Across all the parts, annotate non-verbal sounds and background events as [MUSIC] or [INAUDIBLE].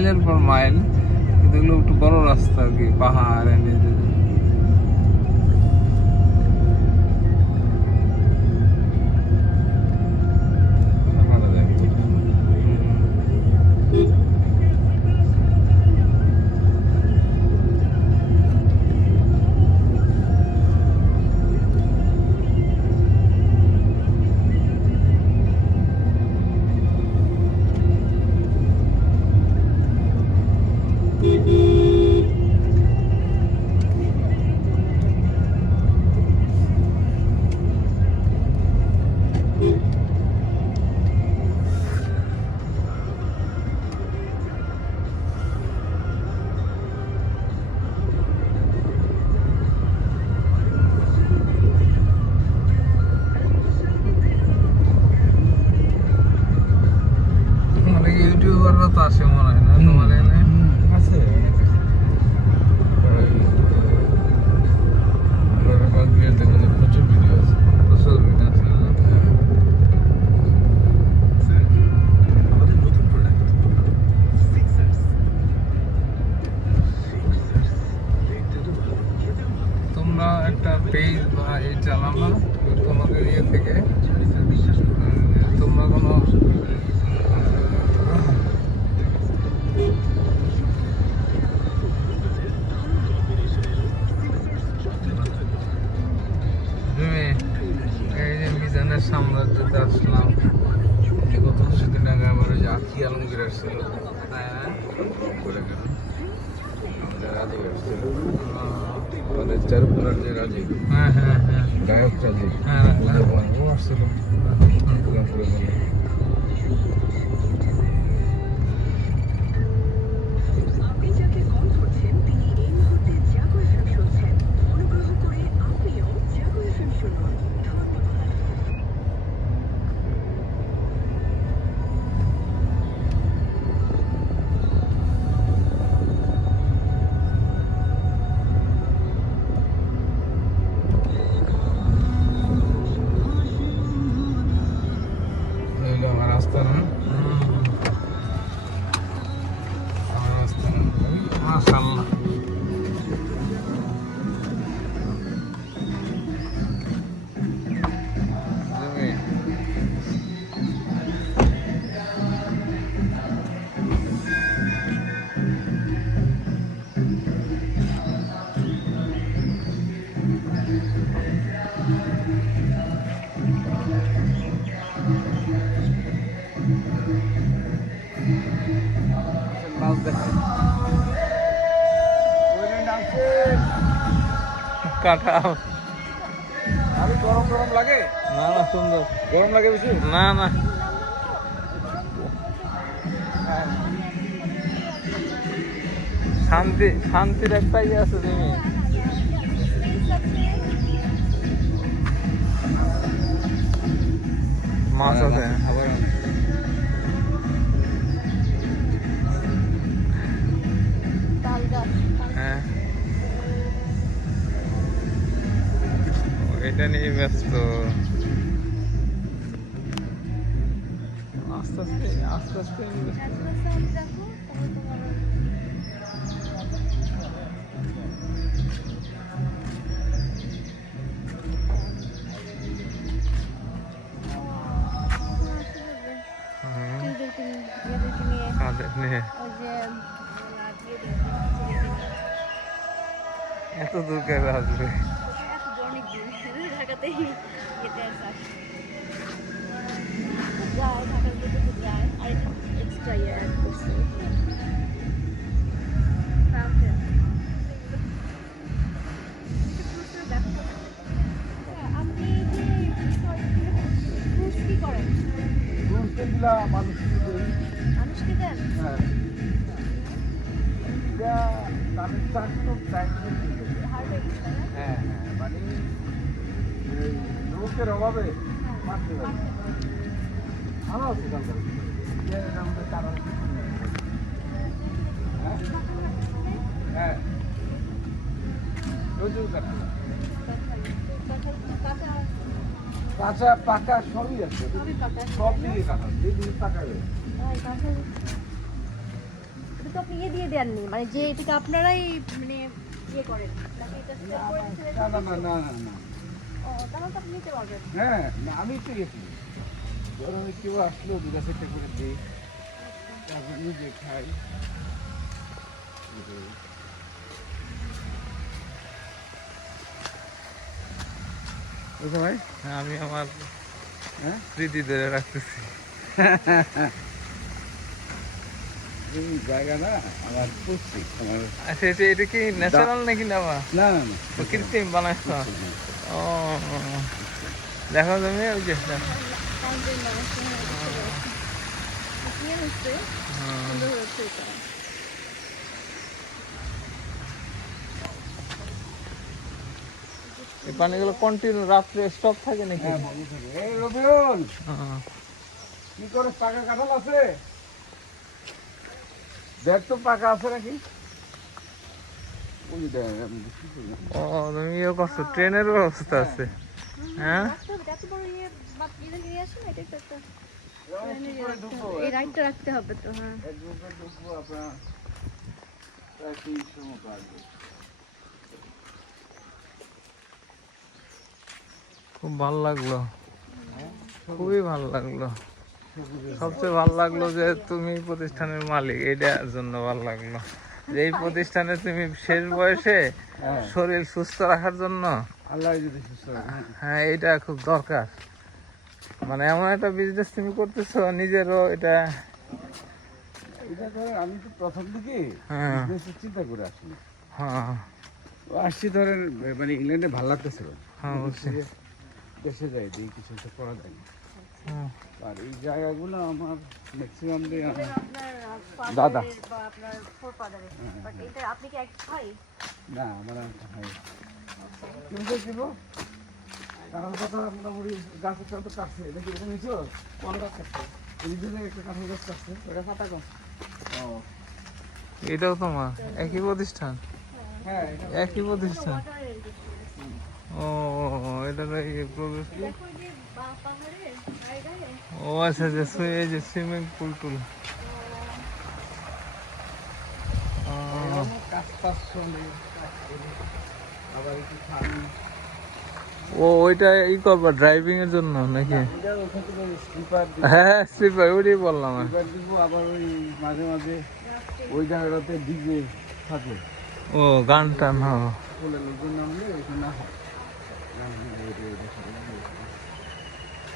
মাইলের পর মাইল কিন্তু এগুলো একটু বড় রাস্তা আর কি পাহাড় একটা পেজ বা এই চালাও তোমাদের ইয়ে থেকে। তোমরা কোনো সাম্রাজ্যতে আসলাম, গত কিছুদিন আগে আমার ওই আখি আলমগীর আসছিল হ্যাঁ করে কেন আমাদের রাজীব আসছিল আহ, আমাদের চারুপুরার যে রাজীব হ্যাঁ হ্যাঁ হ্যাঁ। গায়ক রাজীব হ্যাঁ বোন, ও আসছিল কাঁঠাল আরে গরম গরম লাগে? না না সুন্দর। গরম লাগে বেশি? না না। শান্তি শান্তির একটা ইয়ে আছে তুমি। মাছ আছে। হ্যাঁ। এটা নিয়ে ব্যস্ত। আস্তে আস্তে আস্তে আস্তে। এত দূর করে আসবে? মানুষ দেন। হ্যাঁ এটা চাকরি তো টাইম হ্যাঁ হ্যাঁ মানে লোকের অভাবে মারতে পারে। ভালো আছে কালকে আমাদের কারণ হ্যাঁ? হ্যাঁ। প্রচুর কাটা কাঁচা পাকা সবই আছে। সব দিকে কাটা যেদিকে তাকাবে এটা তো আপনি ইয়ে দিয়ে দেননি মানে যে এটাকে আপনারাই মানে ইয়ে করেন। না না না না না ও তাহলে তো আপনি নিতে পারবেন। হ্যাঁ না আমি তো গেছি ধরুন কেউ আসলো দুটা সেটটা করে দিই। তারপর নিজে খাই। ভাই? আমি আমার হ্যাঁ? ধরে রাখতেছি। [LAUGHS] এই জায়গা না আমার আমার আচ্ছা এটা এটা কি ন্যাচারাল নাকি না না না কৃত্রিম বানাইছ ও দেখো তুমি ওই যে এই পানিগুলো কন্টিনিউ রাত্রে স্টক থাকে নাকি? হ্যাঁ হ্যাঁ। কি করে পাকা কাঁঠাল আছে? দেখ তো পাকা আছে নাকি। ও তুমি ইয়ে করছ ট্রেনের ব্যবস্থা আছে। হ্যাঁ? এই রাইটটা রাখতে হবে তো হ্যাঁ। আসবে। খুব ভালো লাগল। খুবই ভালো লাগল। সবচেয়ে ভালো লাগল যে তুমি প্রতিষ্ঠানের মালিক এটার জন্য ভালো লাগল। যে এই প্রতিষ্ঠানে তুমি শেষ বয়সে হ্যাঁ। শরীর সুস্থ রাখার জন্য রাখে। হ্যাঁ। এটা খুব দরকার। মানে এমন একটা বিজনেস তুমি করতেছো নিজেরও এটা এটা ধরেন আমি তো প্রথম দিকে হ্যাঁ। বিজনেসের চিন্তা করে আসি হ্যাঁ। আসছি ধরেন মানে ইংল্যান্ডে ভালো লাগতেছিল হ্যাঁ দেশে যাই দিয়ে কিছু একটা করা যায়। না। হুম। আর এই জায়গাগুলো আমার ম্যাক্সিমাম দিয়ে দাদা। ফাদারের বা আপনার ফোরফাদারের বাট এটা আপনি কি এক ভাই? না আমার হয় দিব কারণ কথা মোটামুটি গাছের চাল তো কাটছে। এটা কি এরকম হয়েছিল কোন গাছ কাটছে? এই যে একটা কাঁঠাল গাছ কাটছে ওটা পাতা কম ও। এটাও তোমার? একই প্রতিষ্ঠান? হ্যাঁ একই প্রতিষ্ঠান? ও এটা তো এই প্রবেশ- ও আচ্ছা যে সু- এই যে সুইমিং পুল টুল। ও, ওইটা ই করবা ড্রাইভিং এর জন্য নাকি? হ্যাঁ স্লিপার ওইটাই বললাম। আবার ওই মাঝে মাঝে ওই জায়গাটাতে ডিজে থাকে ও গান টান হয় গান গাইতে গাইতে দেখা যায়।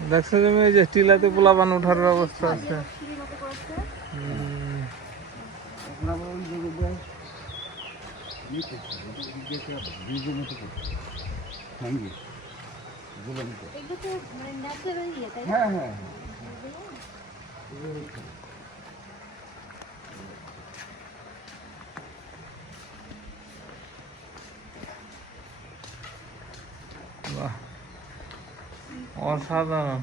দেখছ তুমি যে টিলাতে পোলাপান ওঠার ব্যবস্থা আছে। হ্যাঁ মতো করেছে হুম, এখন আবার ওই জায়গায় দেয় ইয়ে করছে, ডিজেটা ডিজে মতো করছে। সঙ্গে গুলো মতো। এগুলো তো মানে ন্যাচারাল ইয়ে তাই না হ্যাঁ হ্যাঁ হ্যাঁ বাহ। অসাধারণ।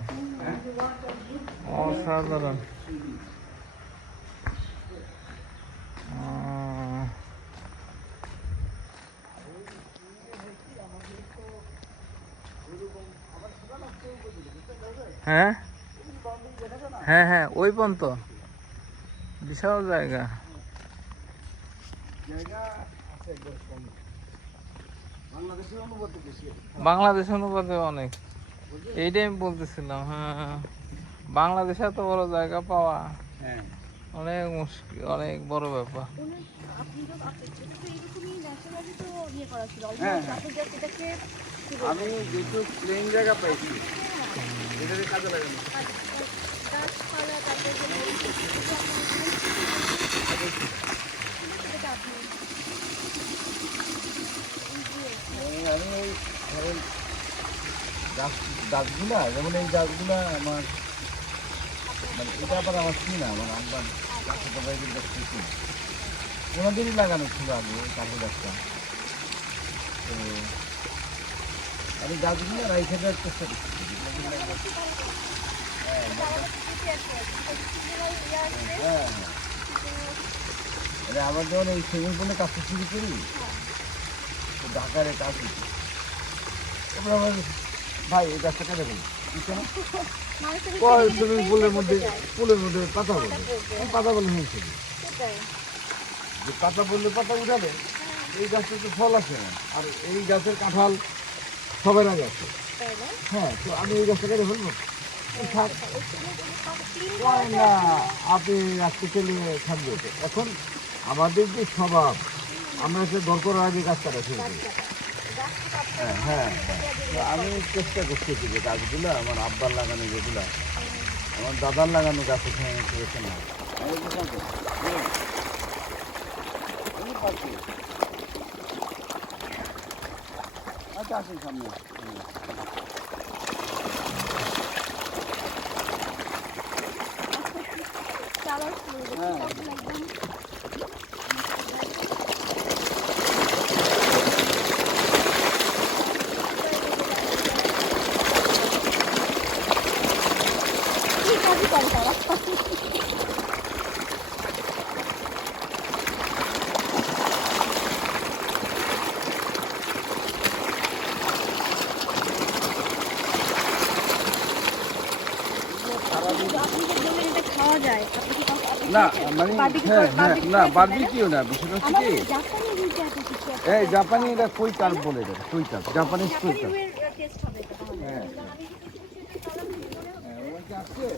অসাধারণ। হ্যাঁ? হ্যাঁ হ্যাঁ ওই পর্যন্ত। বিশাল জায়গা। বাংলাদেশের অনুপাতে অনেক। এইটাই আমি বলতেছিলাম হ্যাঁ। বাংলাদেশে এত বড় জায়গা পাওয়া হ্যাঁ। অনেক মুশকিল অনেক বড় ব্যাপার। হ্যাঁ, বলব আমি যেহেতু প্লেন জায়গা পাইছি এটাতে কাজে লাগানো গাছপালা তারপর যে আপনি মানে আমি এই ধরেন গাছ গাছগুলা যেমন এই গাছগুলা আমার মানে এটা আবার আমার চিনা, আমার আব্বার গাছের গাছটা চিনি লাগানো ছিল আগে কাঠের গাছটা তো আমি গাছগুলো রাইখে দেওয়ার চেষ্টা করছি। হ্যাঁ হ্যাঁ। আবার এই সুইমিং পুলে কাজটা শুরু করি ঢাকারে কাজ হচ্ছে আমার ভাই এই গাছটা কেটে ফেলি। সুইমিং পুলের মধ্যে পুলের মধ্যে পাতা বলে। পাতা বলে হয়েছে সেটাই। যে পাতা বললে পাতা উঠাবে এই গাছটা তো ফল আসে না আর এই গাছের কাঁঠাল সবার আগে আছে। হ্যাঁ তো আমি এই গাছটা কেটে ফেলব? না আপনি রাখতে চলে থাকবে তো। এখন আমাদের যে স্বভাব আমরা সে দর করার আগে গাছ কাটা শুরু করি হ্যাঁ হ্যাঁ হ্যাঁ। আমি চেষ্টা করতেছি যে গাছগুলো আমার আব্বার লাগানো যেগুলো আমার দাদার লাগানো গাছের সঙ্গে করেছে না আচ্ছা আসুন সামনে হুম। চালার শুরু হ্যাঁ। একদম কি কাজই করে তারা আপনি যে এটা যায়। না মানে হ্যাঁ হ্যাঁ না তাই না বিষয়টা হচ্ছে কি। এই জাপানি এটা কই কাপ বলে এটা কই কাপ জাপানিজ কই। হ্যাঁ মনে হয়